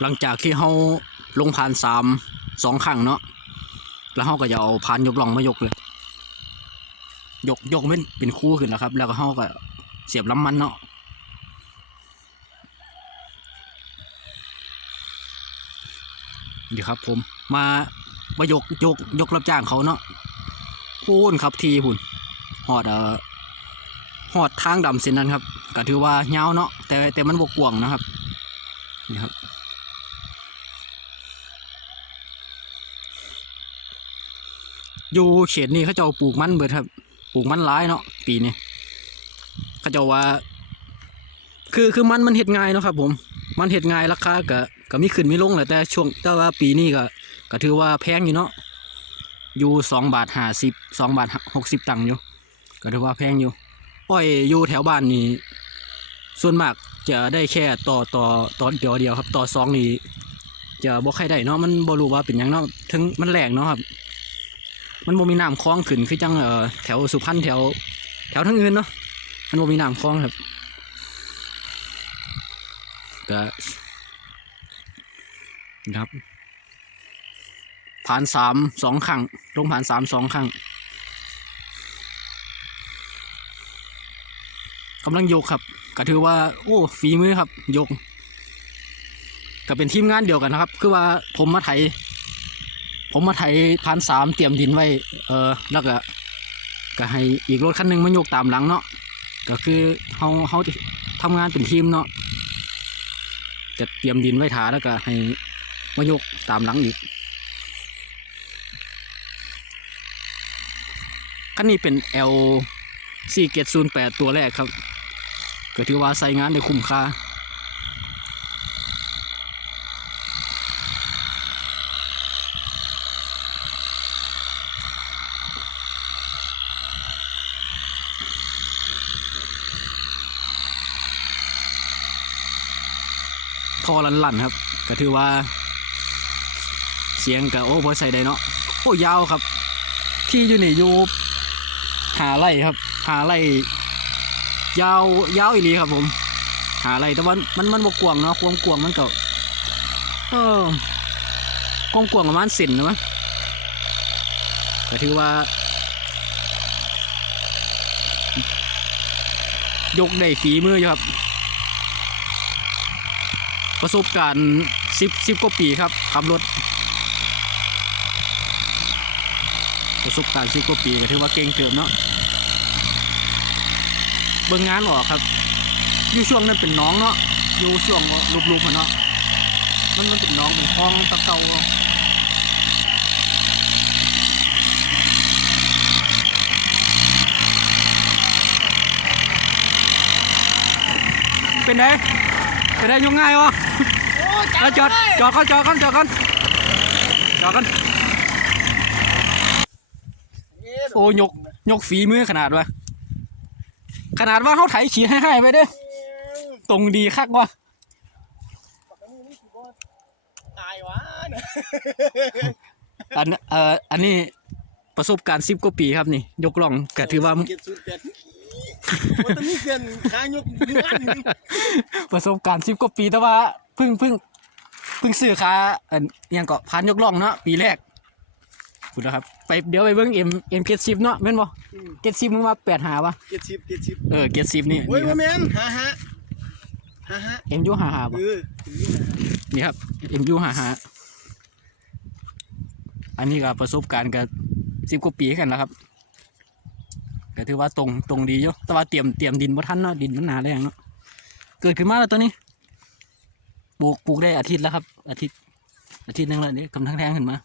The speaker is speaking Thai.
หลังจากที่เขาลงผ่านสามสองครั้งเนาะแล้วเขาก็จะเอาผ่านยกลองมายกเลย ยกยกเป็นเป็นคู่ขึ้นแล้วครับ แล้วก็เขาก็เสียบน้ำมันเนาะดีครับผมมามายกยกยกรับจ้างเขาเนาะพูนครับทีหุ่นหอดเอ่อหอดทางดำเส้นนั้นครับก็ถือว่ายาวเนาะแต่แต่มันบกกวงนะครับนี่ครับ อยู่เขตนี้เขาเจะปลูกมันเบิดครับ ปลูกมันร้ายเนาะปีนี้เขาเจะว่า คือคือมันมันเห็ดง่ายเนาะครับ ผม มันเห็ดง่ายราคาก็ก็มีขึ้นมีลงแหละแต่ช่วงแต่ว่าปีนี้ก็ก็ถือว่าแพงอยู่เนาะอยู่สองบาทห้าสิบสองบาทหกสิบตังค์อยู่ ก็ถือว่าแพงอยู่อ้อยอยู่แถวบ้านนี่ส่วนมากจะได้แค่ต่อต่อต่อเดียวเดียวครับ ต่อสองนี่จะบ่ใครได้เนาะมันบรู้ว่าเป็นยังเนาะถึงมันแหลกเนาะครับ มันบ่มีน้ำคลองขึ้นคือจังเอ่อแถวสุพรรณแถว แถวทั้งอื่นเนาะมันบ่มีน้ำคลองครับก็นะครับผ่านสามสองครั้งลงผ่านสามสองครั้งกำลังยกครับก็ถือว่า โอ้ฝีมือครับ ยก ก็เป็นทีมงานเดียวกันนะครับ คือว่าผมมาไถ ผมมาไถพันสามเตรียมดินไว้ เออแล้วก็ก็ให้อีกรถคันหนึงมายกตามหลังเนาะก็คือเขาเขาทำงานเป็นทีมเนาะจะเตรียมดินไว้ถาแล้วก็ให้มายกตามหลังอีกคันนี้เป็น L 4 7 0 8 ตัวแรกครับ ก็ถือว่าใส่งานได้คุ้มค่า ทอลันลันๆครับ ก็ถือว่า เสียงกับโอ้พอใส่ได้เนาะโอ้ยาวครับ ที่อยู่นี่อยู่หาไร่ครับ หาไร่ยาวยาวอีหลีครับผม หาไร่แต่ว่ามันมันบกกวงเนาะความกวงมันก็เออความกวงประมาณเซนนะมั้งก็ถือว่ายกได้ฝีมืออยู่ครับ ประสบการณ์สิบสิบกว่าปีครับขับรถ ประสบการณ์สิบกว่าปีก็ถือว่าเก่งเกินเนาะเบิ่งงานออกครับอยู่ช่วงนั้นเป็นน้องเนาะอยู่ช่วงรูปๆมันเนาะมันมันเป็นน้องเป็นห้องตะเกาเป็นไง เป็นไงยุ่งง่ายวะเอาจอดจอดก่อนจอดก่อนจอดก่อนจอดก่อนโอ้ยกยกฝีมือขนาดวะขนาดว่าเขาไถขี่ให้ให้ไปเด้อตรงดีคักวะตายวะอันเอ่ออันนี้ประสบการณ์สิบกว่าปีครับนี่ ยกล่องก็ถือว่า ว่าตอนนี้เปลี่ยนขายกเนื้อหนึ่งประสบการณ์สิบกว่าปีแต่ว่าเพิ่งเพิ่งเพิ่งซื้อค้าอันอิหยังก็พันยกล่องเนาะปีแรกพูดนะครับไปเดี๋ยวไปเบิ่งเอ็มเอ็มเกตสิบเนาะแม่นบ่เกตสิบมึงมาแปดหาวะเก็บชิปเก็บชิปเออเกตสิบนี่โอ้ยนี่คว่ารับแมนฮ่าฮ่าฮ่าฮ่าเอ็มยูหาหาบ่เออนี่ครับเอ็มยูหาหาอันนี้ก็ประสบการณ์กับสิบกว่าปีกันแล้วครับ ก็ถือว่าตรงตรงดีอยู่แต่ว่าเตรียมเตรียมดินบ่ทันเนาะดินมันหนาแรงเนาะเกิดขึ้นมาแล้วตัวนี้ปลูกปลูกได้อาทิตย์แล้วครับ อาทิตย์อาทิตย์นึงแล้วนี่กำลังแทงขึ้นมา